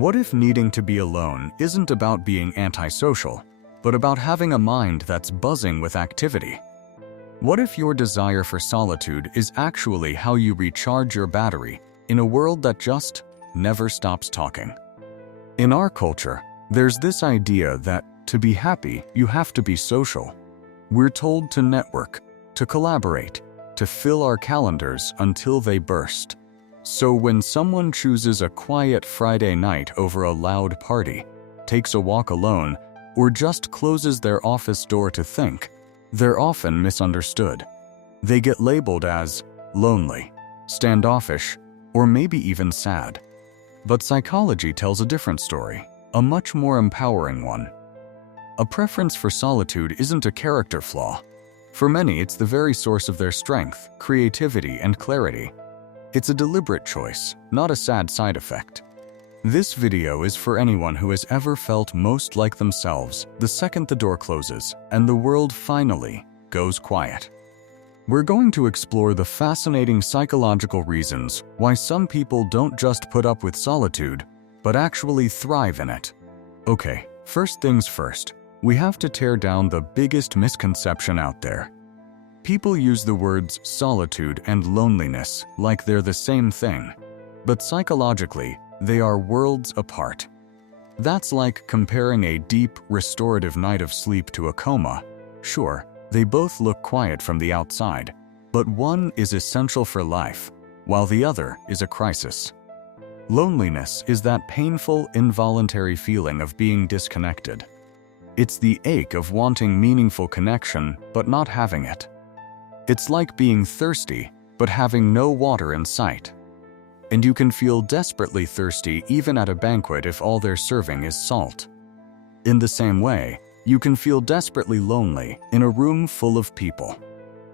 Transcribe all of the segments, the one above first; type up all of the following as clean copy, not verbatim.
What if needing to be alone isn't about being antisocial, but about having a mind that's buzzing with activity? What if your desire for solitude is actually how you recharge your battery in a world that just never stops talking? In our culture, there's this idea that to be happy, you have to be social. We're told to network, to collaborate, to fill our calendars until they burst. So when someone chooses a quiet Friday night over a loud party, takes a walk alone, or just closes their office door to think, they're often misunderstood. They get labeled as lonely, standoffish, or maybe even sad. But psychology tells a different story, a much more empowering one. A preference for solitude isn't a character flaw. For many, it's the very source of their strength, creativity, and clarity. It's a deliberate choice, not a sad side effect. This video is for anyone who has ever felt most like themselves the second the door closes and the world finally goes quiet. We're going to explore the fascinating psychological reasons why some people don't just put up with solitude, but actually thrive in it. Okay, first things first, we have to tear down the biggest misconception out there. People use the words solitude and loneliness like they're the same thing, but psychologically, they are worlds apart. That's like comparing a deep, restorative night of sleep to a coma. Sure, they both look quiet from the outside, but one is essential for life, while the other is a crisis. Loneliness is that painful, involuntary feeling of being disconnected. It's the ache of wanting meaningful connection, but not having it. It's like being thirsty, but having no water in sight. And you can feel desperately thirsty even at a banquet if all they're serving is salt. In the same way, you can feel desperately lonely in a room full of people.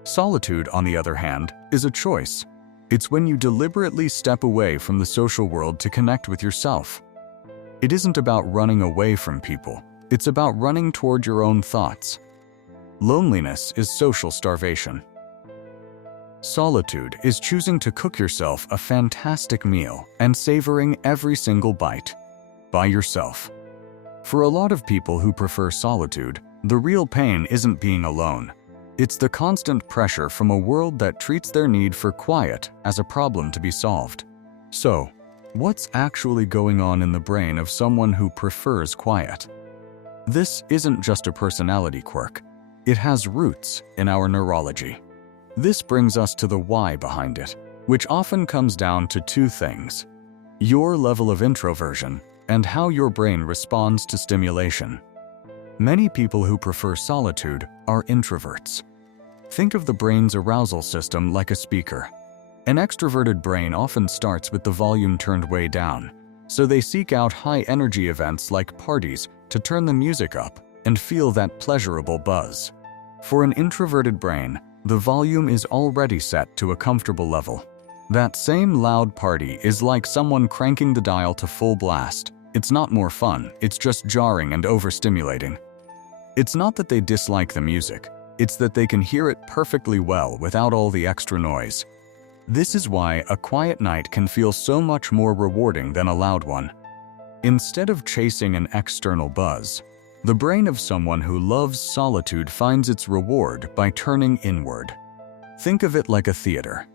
Solitude, on the other hand, is a choice. It's when you deliberately step away from the social world to connect with yourself. It isn't about running away from people. It's about running toward your own thoughts. Loneliness is social starvation. Solitude is choosing to cook yourself a fantastic meal and savoring every single bite by yourself. For a lot of people who prefer solitude, the real pain isn't being alone. It's the constant pressure from a world that treats their need for quiet as a problem to be solved. So, what's actually going on in the brain of someone who prefers quiet? This isn't just a personality quirk. It has roots in our neurology. This brings us to the why behind it, which often comes down to two things: your level of introversion and how your brain responds to stimulation. Many people who prefer solitude are introverts. Think of the brain's arousal system like a speaker. An extroverted brain often starts with the volume turned way down, so they seek out high-energy events like parties to turn the music up and feel that pleasurable buzz. For an introverted brain, the volume is already set to a comfortable level. That same loud party is like someone cranking the dial to full blast. It's not more fun, it's just jarring and overstimulating. It's not that they dislike the music, it's that they can hear it perfectly well without all the extra noise. This is why a quiet night can feel so much more rewarding than a loud one. Instead of chasing an external buzz, the brain of someone who loves solitude finds its reward by turning inward. Think of it like a theater.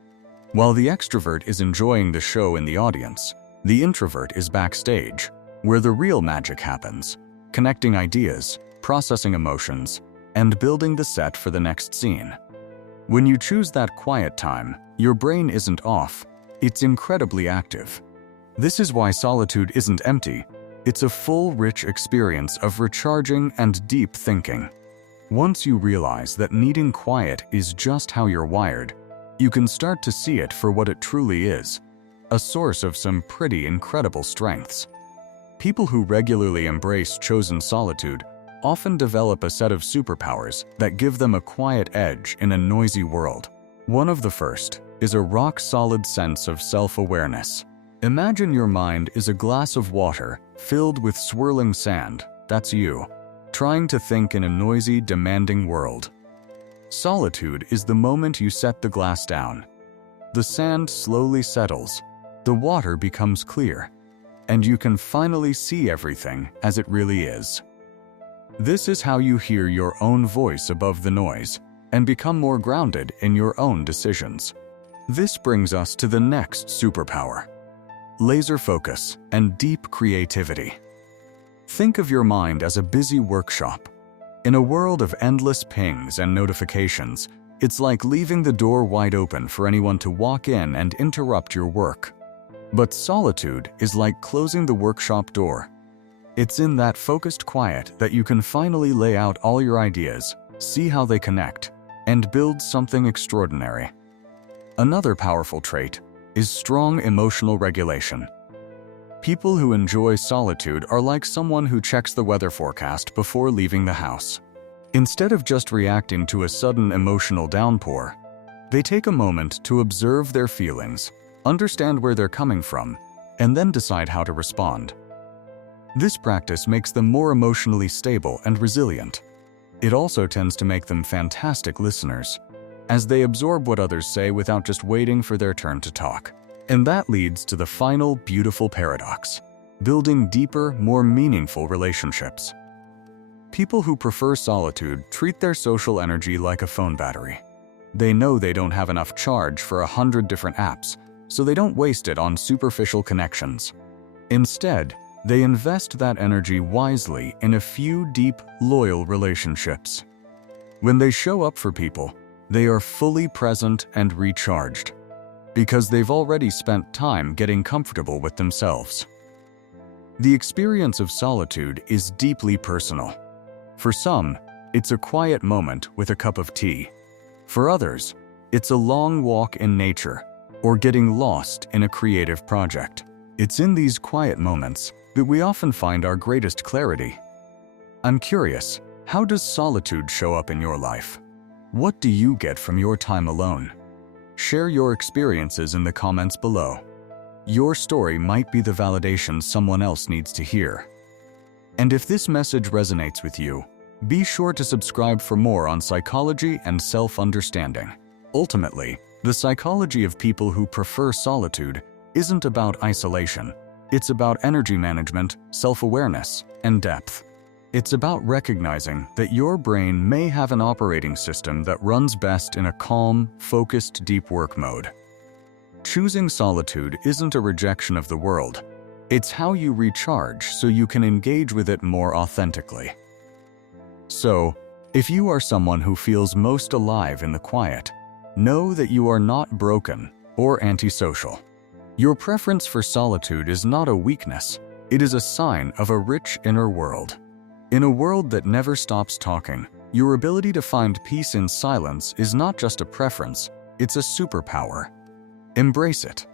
While the extrovert is enjoying the show in the audience, the introvert is backstage, where the real magic happens, connecting ideas, processing emotions, and building the set for the next scene. When you choose that quiet time, your brain isn't off, it's incredibly active. This is why solitude isn't empty. It's a full, rich experience of recharging and deep thinking. Once you realize that needing quiet is just how you're wired, you can start to see it for what it truly is, a source of some pretty incredible strengths. People who regularly embrace chosen solitude often develop a set of superpowers that give them a quiet edge in a noisy world. One of the first is a rock-solid sense of self-awareness. Imagine your mind is a glass of water filled with swirling sand. That's you, trying to think in a noisy, demanding world. Solitude is the moment you set the glass down. The sand slowly settles. The water becomes clear. and you can finally see everything as it really is. This is how you hear your own voice above the noise and become more grounded in your own decisions. This brings us to the next superpower: laser focus and deep creativity. Think of your mind as a busy workshop. In a world of endless pings and notifications, it's like leaving the door wide open for anyone to walk in and interrupt your work. But solitude is like closing the workshop door. It's in that focused quiet that you can finally lay out all your ideas, see how they connect, and build something extraordinary. Another powerful trait is strong emotional regulation. People who enjoy solitude are like someone who checks the weather forecast before leaving the house. Instead of just reacting to a sudden emotional downpour, they take a moment to observe their feelings, understand where they're coming from, and then decide how to respond. This practice makes them more emotionally stable and resilient. It also tends to make them fantastic listeners, as they absorb what others say without just waiting for their turn to talk. And that leads to the final beautiful paradox: building deeper, more meaningful relationships. People who prefer solitude treat their social energy like a phone battery. They know they don't have enough charge for 100 different apps, so they don't waste it on superficial connections. Instead, they invest that energy wisely in a few deep, loyal relationships. When they show up for people, they are fully present and recharged, because they've already spent time getting comfortable with themselves. The experience of solitude is deeply personal. For some, it's a quiet moment with a cup of tea. For others, it's a long walk in nature or getting lost in a creative project. It's in these quiet moments that we often find our greatest clarity. I'm curious, how does solitude show up in your life? What do you get from your time alone? Share your experiences in the comments below. Your story might be the validation someone else needs to hear. And if this message resonates with you, be sure to subscribe for more on psychology and self-understanding. Ultimately, the psychology of people who prefer solitude isn't about isolation. It's about energy management, self-awareness, and depth. It's about recognizing that your brain may have an operating system that runs best in a calm, focused, deep work mode. Choosing solitude isn't a rejection of the world. It's how you recharge so you can engage with it more authentically. So, if you are someone who feels most alive in the quiet, know that you are not broken or antisocial. Your preference for solitude is not a weakness. It is a sign of a rich inner world. In a world that never stops talking, your ability to find peace in silence is not just a preference, it's a superpower. Embrace it.